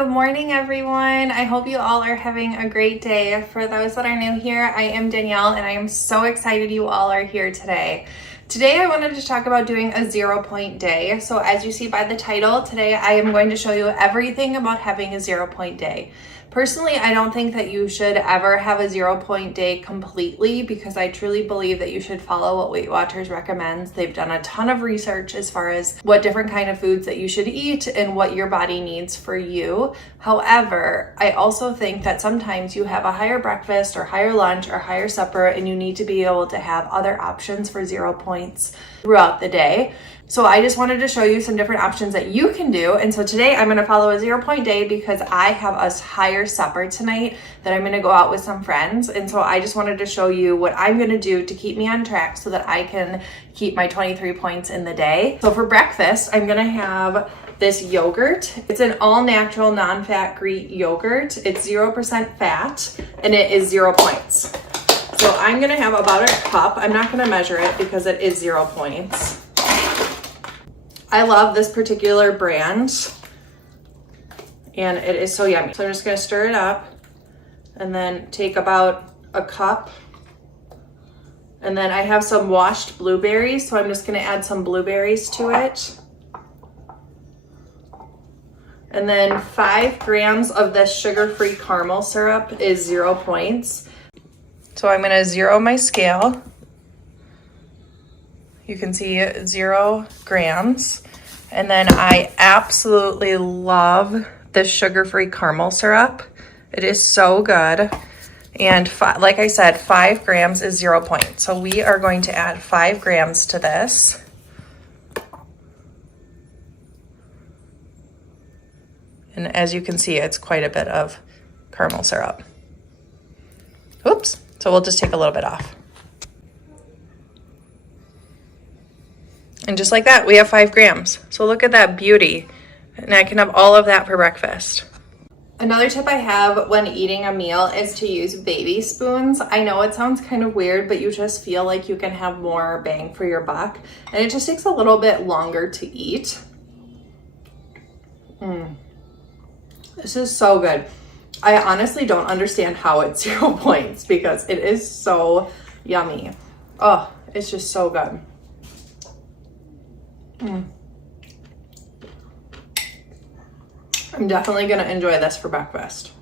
Good morning, everyone. I hope you all are having a great day. For those that are new here, I am Danielle and I am so excited you all are here today. Today I wanted to talk about doing a 0 point day. So as you see by the title, today I am going to show you everything about having a 0 point day. Personally, I don't think that you should ever have a 0 point day completely because I truly believe that you should follow what Weight Watchers recommends. They've done a ton of research as far as what different kind of foods that you should eat and what your body needs for you. However, I also think that sometimes you have a higher breakfast or higher lunch or higher supper and you need to be able to have other options for 0 points throughout the day. So I just wanted to show you some different options that you can do. And so today I'm gonna follow a 0 point day because I have a higher supper tonight that I'm gonna go out with some friends. And so I just wanted to show you what I'm gonna do to keep me on track so that I can keep my 23 points in the day. So for breakfast, I'm gonna have this yogurt. It's an all natural, non-fat Greek yogurt. It's 0% fat and it is 0 points. So I'm gonna have about a cup. I'm not gonna measure it because it is 0 points. I love this particular brand and it is so yummy. So I'm just gonna stir it up and then take about a cup. And then I have some washed blueberries, so I'm just gonna add some blueberries to it. And then 5 grams of this sugar-free caramel syrup is 0 points. So I'm gonna zero my scale. You can see 0 grams. And then I absolutely love this sugar-free caramel syrup. It is so good. And like I said, 5 grams is 0 points. So we are going to add 5 grams to this. And as you can see, it's quite a bit of caramel syrup. Oops, so we'll just take a little bit off. And just like that, we have 5 grams. So look at that beauty. And I can have all of that for breakfast. Another tip I have when eating a meal is to use baby spoons. I know it sounds kind of weird, but you just feel like you can have more bang for your buck. And it just takes a little bit longer to eat. This is so good. I honestly don't understand how it's 0 points because it is so yummy. Oh, it's just so good. I'm definitely gonna enjoy this for breakfast.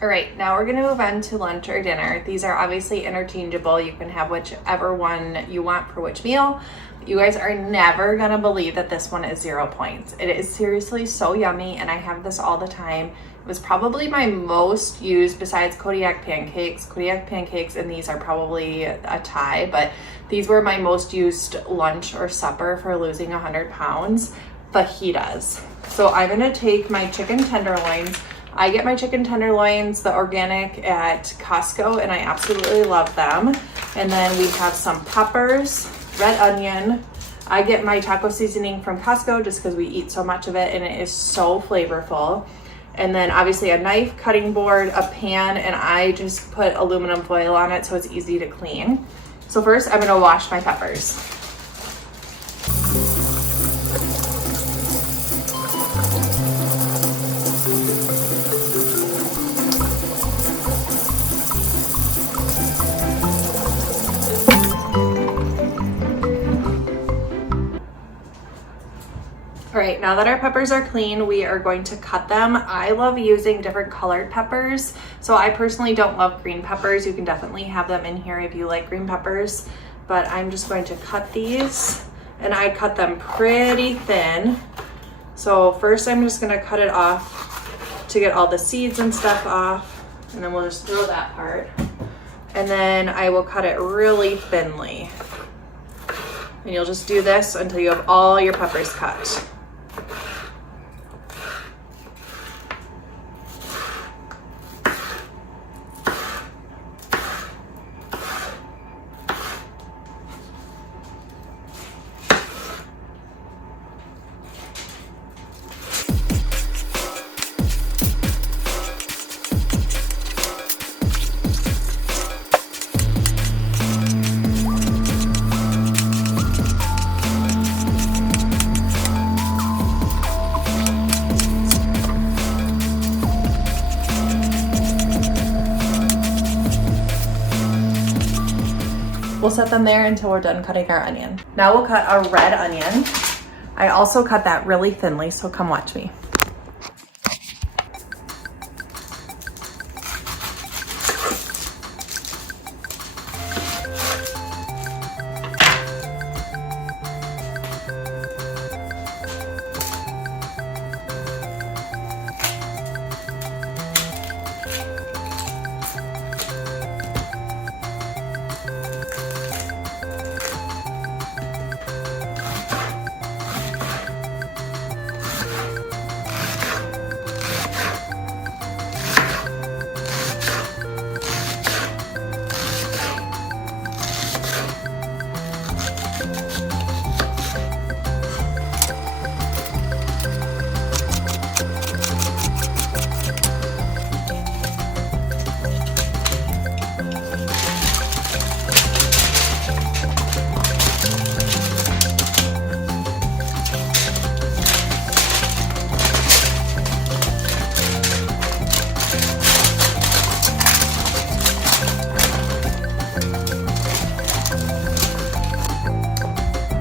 All right, now we're gonna move on to lunch or dinner. These are obviously interchangeable. You can have whichever one you want for which meal. You guys are never gonna believe that this one is 0 points. It is seriously so yummy and I have this all the time. It was probably my most used besides Kodiak pancakes. Kodiak pancakes and these are probably a tie, but these were my most used lunch or supper for losing 100 pounds, fajitas. So I'm gonna take my chicken tenderloins. I get my chicken tenderloins, the organic, at Costco, and I absolutely love them. And then we have some peppers, red onion. I get my taco seasoning from Costco just because we eat so much of it and it is so flavorful. And then obviously a knife, cutting board, a pan, and I just put aluminum foil on it so it's easy to clean. So first I'm gonna wash my peppers. All right, now that our peppers are clean, we are going to cut them. I love using different colored peppers. So I personally don't love green peppers. You can definitely have them in here if you like green peppers, but I'm just going to cut these and I cut them pretty thin. So first I'm just gonna cut it off to get all the seeds and stuff off, and then we'll just throw that part. And then I will cut it really thinly. And you'll just do this until you have all your peppers cut. We'll set them there until we're done cutting our onion. Now we'll cut our red onion. I also cut that really thinly, so come watch me.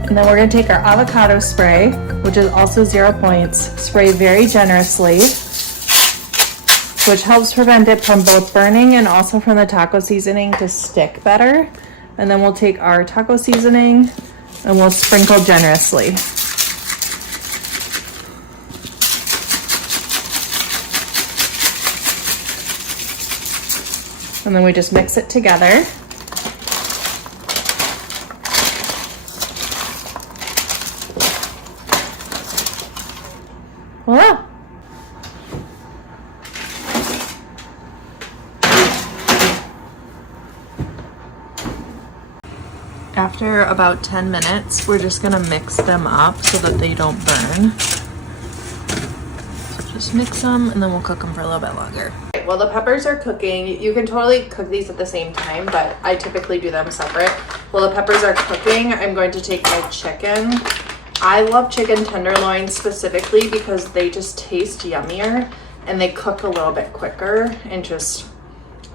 And then we're gonna take our avocado spray, which is also 0 points, spray very generously, which helps prevent it from both burning and also from the taco seasoning to stick better. And then we'll take our taco seasoning and we'll sprinkle generously. And then we just mix it together. Voila! After about 10 minutes, we're just gonna mix them up so that they don't burn. So just mix them and then we'll cook them for a little bit longer. Okay, while the peppers are cooking, you can totally cook these at the same time, but I typically do them separate. While the peppers are cooking, I'm going to take my chicken. I love chicken tenderloins specifically because they just taste yummier and they cook a little bit quicker and just,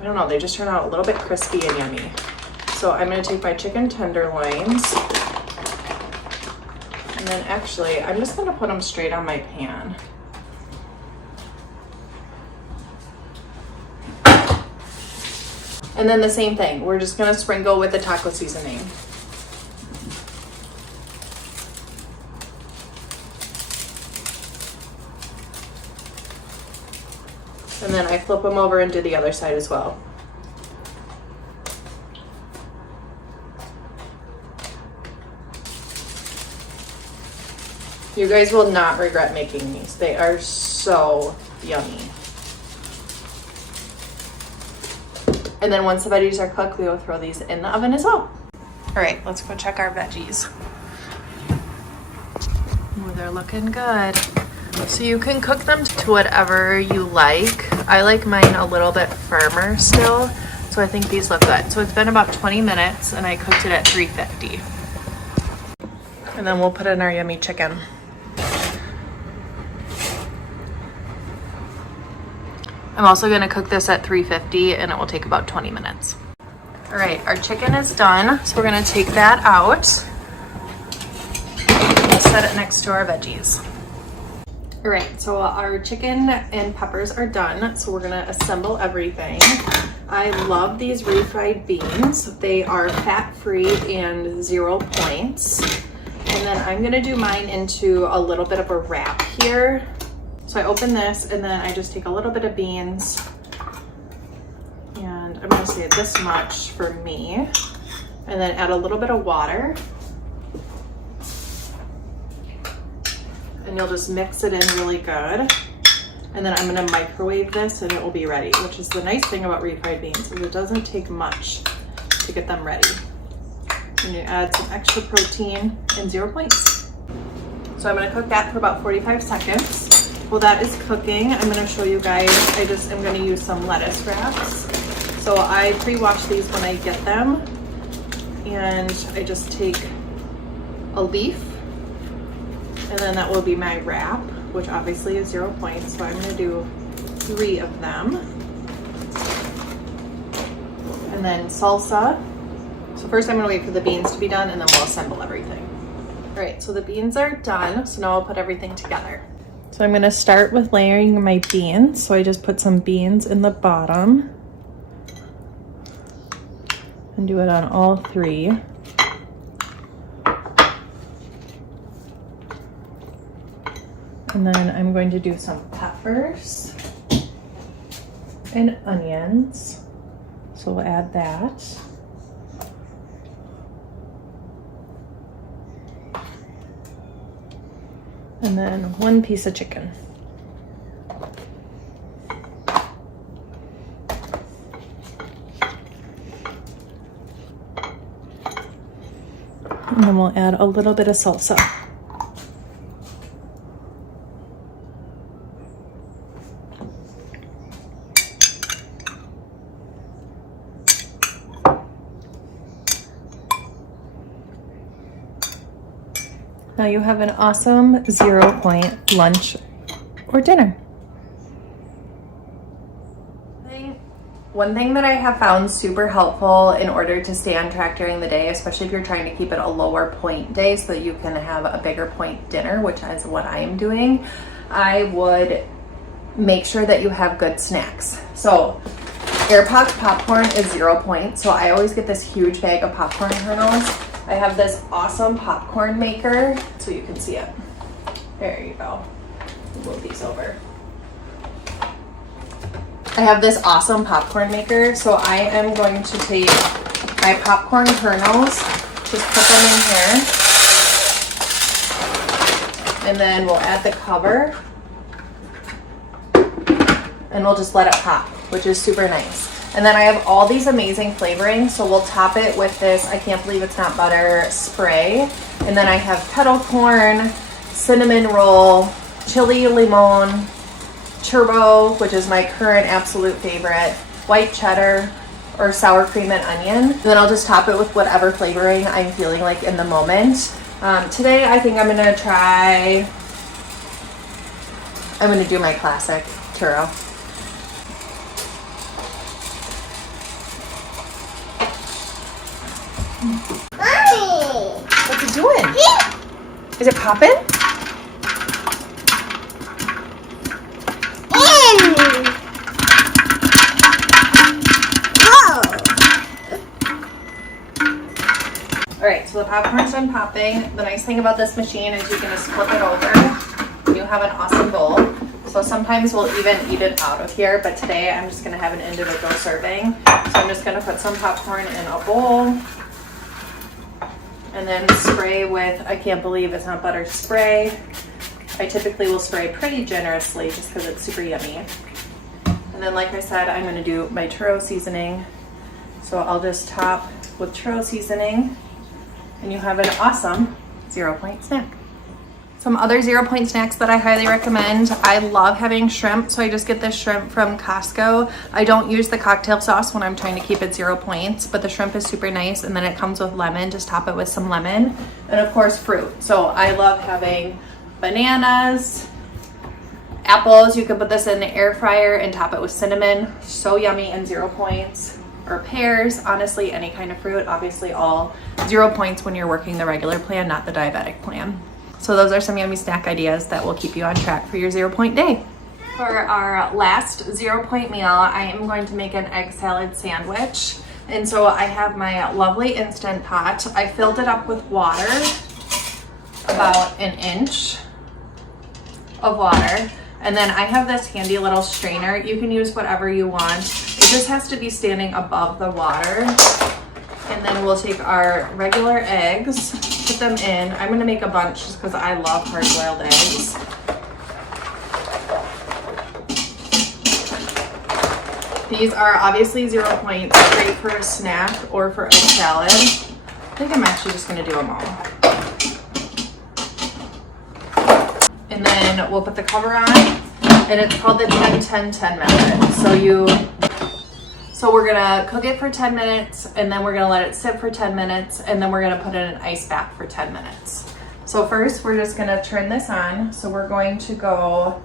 I don't know, they just turn out a little bit crispy and yummy. So I'm gonna take my chicken tenderloins and then actually I'm just gonna put them straight on my pan. And then the same thing, we're just gonna sprinkle with the taco seasoning. And then I flip them over and do the other side as well. You guys will not regret making these. They are so yummy. And then once the veggies are cooked, we will throw these in the oven as well. All right, let's go check our veggies. Oh, they're looking good. So you can cook them to whatever you like. I like mine a little bit firmer still, so I think these look good. So it's been about 20 minutes and I cooked it at 350. And then we'll put in our yummy chicken. I'm also gonna cook this at 350 and it will take about 20 minutes. All right, our chicken is done. So we're gonna take that out. We'll set it next to our veggies. All right, so our chicken and peppers are done. So we're gonna assemble everything. I love these refried beans. They are fat-free and 0 points. And then I'm gonna do mine into a little bit of a wrap here. So I open this and then I just take a little bit of beans and I'm gonna say this much for me. And then add a little bit of water. And you'll just mix it in really good. And then I'm gonna microwave this and it will be ready, which is the nice thing about refried beans is it doesn't take much to get them ready. And you add some extra protein and 0 points. So I'm gonna cook that for about 45 seconds. While that is cooking, I'm gonna show you guys, I'm gonna use some lettuce wraps. So I pre-wash these when I get them. And I just take a leaf and then that will be my wrap, which obviously is 0 points. So I'm gonna do 3 of them. And then salsa. So So first I'm gonna wait for the beans to be done and then we'll assemble everything. All right, so the beans are done. So now I'll put everything together. So I'm gonna start with layering my beans. So I just put some beans in the bottom and do it on all three. And then I'm going to do some peppers and onions. So we'll add that. And then 1 piece of chicken. And then we'll add a little bit of salsa. Now you have an awesome 0 point lunch or dinner. One thing that I have found super helpful in order to stay on track during the day, especially if you're trying to keep it a lower point day so that you can have a bigger point dinner, which is what I am doing, I would make sure that you have good snacks. So air popped popcorn is 0 points. So I always get this huge bag of popcorn kernels. I have this awesome popcorn maker, so you can see it. There you go. Move these over. I have this awesome popcorn maker, so I am going to take my popcorn kernels, just put them in here, and then we'll add the cover, and we'll just let it pop, which is super nice. And then I have all these amazing flavorings, so we'll top it with this, I can't believe it's not butter, spray. And then I have kettle corn, cinnamon roll, chili limon, churro, which is my current absolute favorite, white cheddar, or sour cream and onion. And then I'll just top it with whatever flavoring I'm feeling like in the moment. Today I think I'm gonna do my classic churro. What's it doing? Is it popping? All right, so the popcorn's done popping. The nice thing about this machine is you can just flip it over and you have an awesome bowl. So sometimes we'll even eat it out of here, but today I'm just gonna have an individual serving. So I'm just gonna put some popcorn in a bowl and then spray with, I can't believe it's not butter spray. I typically will spray pretty generously just because it's super yummy. And then like I said, I'm gonna do my churro seasoning. So I'll just top with churro seasoning and you have an awesome 0 point snack. Some other 0 point snacks that I highly recommend. I love having shrimp, so I just get this shrimp from Costco. I don't use the cocktail sauce when I'm trying to keep it 0 points, but the shrimp is super nice, and then it comes with lemon. Just top it with some lemon, and of course fruit. So I love having bananas, apples. You can put this in the air fryer and top it with cinnamon. So yummy and 0 points. Or pears, honestly, any kind of fruit. Obviously all 0 points when you're working the regular plan, not the diabetic plan. So those are some yummy snack ideas that will keep you on track for your 0 point day. For our last 0 point meal, I am going to make an egg salad sandwich. And so I have my lovely Instant Pot. I filled it up with water, about an inch of water. And then I have this handy little strainer. You can use whatever you want. It just has to be standing above the water. And then we'll take our regular eggs, put them in. I'm gonna make a bunch just because I love hard-boiled eggs. These are obviously 0 points, great for a snack or for egg salad. I think I'm actually just gonna do them all. And then we'll put the cover on, and it's called the 10-10-10 method. So we're gonna cook it for 10 minutes, and then we're gonna let it sit for 10 minutes, and then we're gonna put it in an ice bath for 10 minutes. So first, we're just gonna turn this on. So we're going to go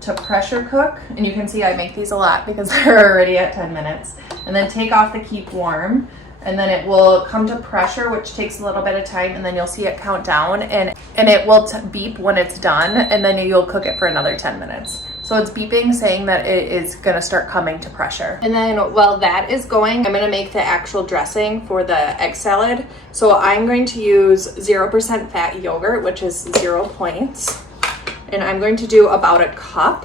to pressure cook, and you can see I make these a lot because they're already at 10 minutes. And then take off the keep warm, and then it will come to pressure, which takes a little bit of time, and then you'll see it count down, and it will beep when it's done, and then you'll cook it for another 10 minutes. So it's beeping, saying that it is gonna start coming to pressure. And then while that is going, I'm gonna make the actual dressing for the egg salad. So I'm going to use 0% fat yogurt, which is 0 points. And I'm going to do about a cup.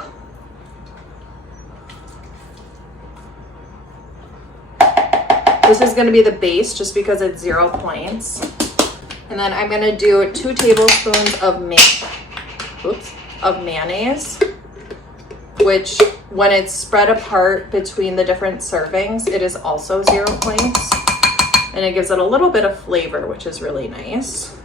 This is gonna be the base just because it's 0 points. And then I'm gonna do 2 tablespoons of mayonnaise, which when it's spread apart between the different servings, it is also 0 points. And it gives it a little bit of flavor, which is really nice.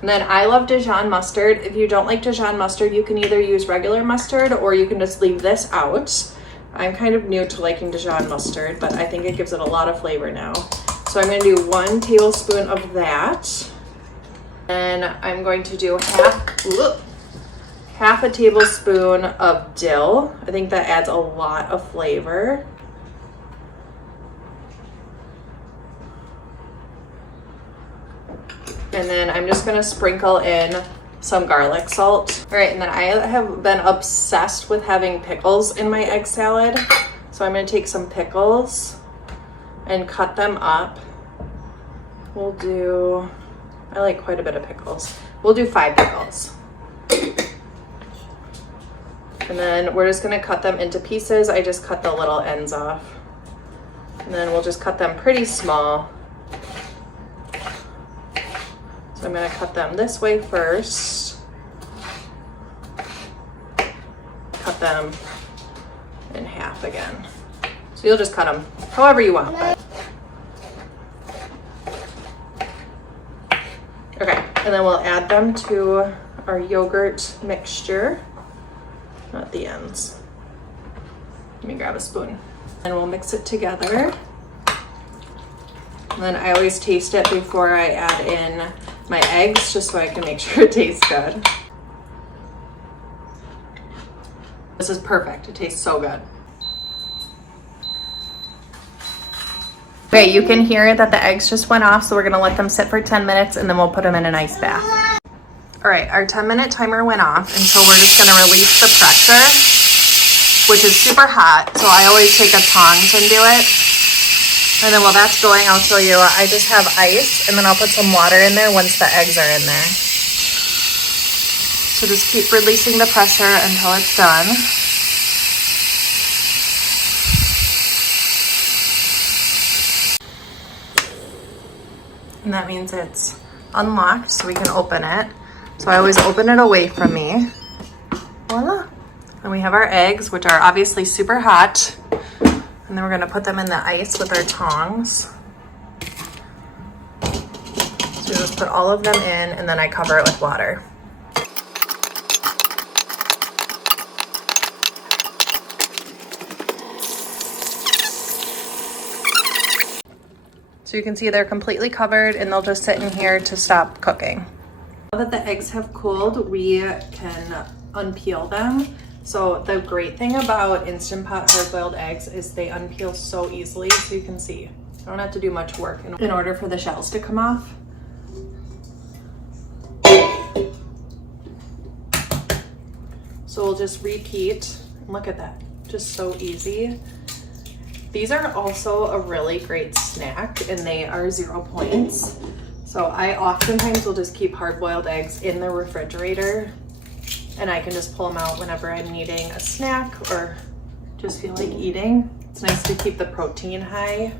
And then I love Dijon mustard. If you don't like Dijon mustard, you can either use regular mustard or you can just leave this out. I'm kind of new to liking Dijon mustard, but I think it gives it a lot of flavor now. So I'm gonna do 1 tablespoon of that. And I'm going to do half a tablespoon of dill. I think that adds a lot of flavor. And then I'm just gonna sprinkle in some garlic salt. All right, and then I have been obsessed with having pickles in my egg salad. So I'm gonna take some pickles and cut them up. I like quite a bit of pickles. We'll do 5 pickles. And then we're just gonna cut them into pieces. I just cut the little ends off. And then we'll just cut them pretty small. So I'm gonna cut them this way first. Cut them in half again. So you'll just cut them however you want. Okay, and then we'll add them to our yogurt mixture, not the ends. Let me grab a spoon. And we'll mix it together. And then I always taste it before I add in my eggs, just so I can make sure it tastes good. This is perfect, it tastes so good. Okay, you can hear that the eggs just went off, so we're gonna let them sit for 10 minutes and then we'll put them in an ice bath. All right, our 10-minute timer went off, and so we're just gonna release the pressure, which is super hot, so I always take a tongs and do it. And then while that's going, I'll show you, I just have ice, and then I'll put some water in there once the eggs are in there. So just keep releasing the pressure until it's done. And that means it's unlocked, so we can open it. So I always open it away from me. Voila. And we have our eggs, which are obviously super hot. And then we're gonna put them in the ice with our tongs. So just put all of them in, and then I cover it with water. So you can see they're completely covered, and they'll just sit in here to stop cooking. Now that the eggs have cooled, we can unpeel them. So the great thing about Instant Pot hard-boiled eggs is they unpeel so easily. So you can see, you don't have to do much work in order for the shells to come off. So we'll just repeat. Look at that, just so easy. These are also a really great snack, and they are 0 points. So I oftentimes will just keep hard-boiled eggs in the refrigerator, and I can just pull them out whenever I'm needing a snack or just feel like eating. It's nice to keep the protein high.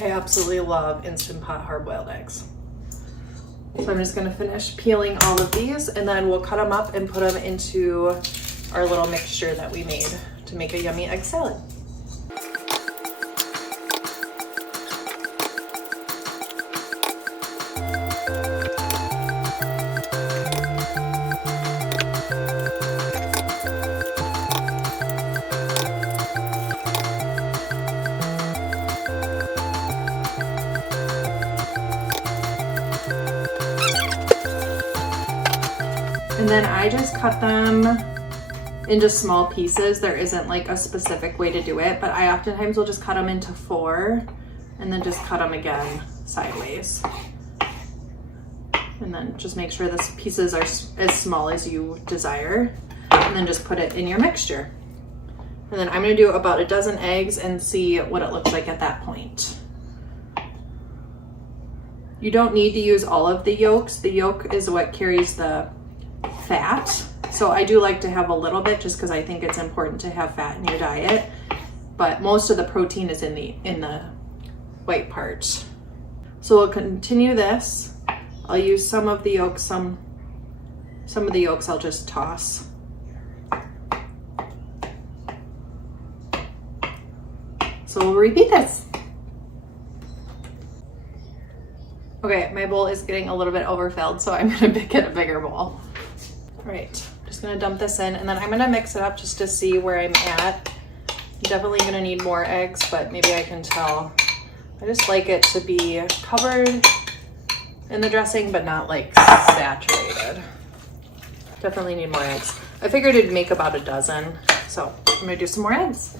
I absolutely love Instant Pot hard-boiled eggs. So I'm just gonna finish peeling all of these, and then we'll cut them up and put them into our little mixture that we made to make a yummy egg salad. And And then I just cut them into small pieces. There isn't like a specific way to do it, but I oftentimes will just cut them into 4 and then just cut them again sideways. And then just make sure the pieces are as small as you desire, and then just put it in your mixture. And then I'm gonna do about a dozen eggs and see what it looks like at that point. You don't need to use all of the yolks. The yolk is what carries the fat. So I do like to have a little bit just because I think it's important to have fat in your diet. But most of the protein is in the white part. So we'll continue this. I'll use some of the yolks, some of the yolks I'll just toss. So we'll repeat this. Okay, my bowl is getting a little bit overfilled, so I'm gonna get a bigger bowl. All right, just gonna dump this in, and then I'm gonna mix it up just to see where I'm at. I'm definitely gonna need more eggs, but maybe I can tell. I just like it to be covered in the dressing, but not like saturated. Definitely need more eggs. I figured it'd make about a dozen, so I'm gonna do some more eggs.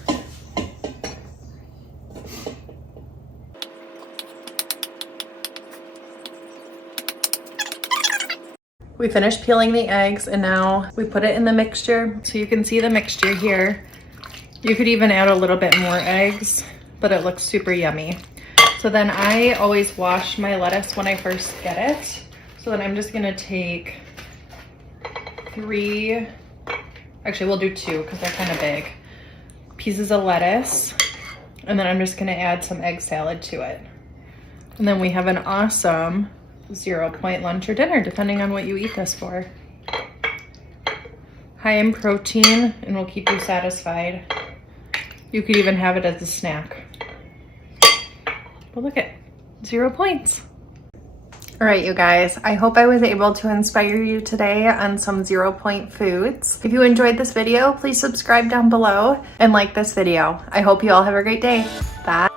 We finished peeling the eggs and now we put it in the mixture. So you can see the mixture here. You could even add a little bit more eggs, but it looks super yummy. So then I always wash my lettuce when I first get it. So then I'm just gonna take 3, actually we'll do 2 because they're kind of big, pieces of lettuce. And then I'm just gonna add some egg salad to it. And then we have an awesome 0-point lunch or dinner, depending on what you eat this for. High in protein and will keep you satisfied. You could even have it as a snack. But look at 0 points. All right, you guys, I hope I was able to inspire you today on some 0-point foods. If you enjoyed this video, please subscribe down below and like this video. I hope you all have a great day. Bye.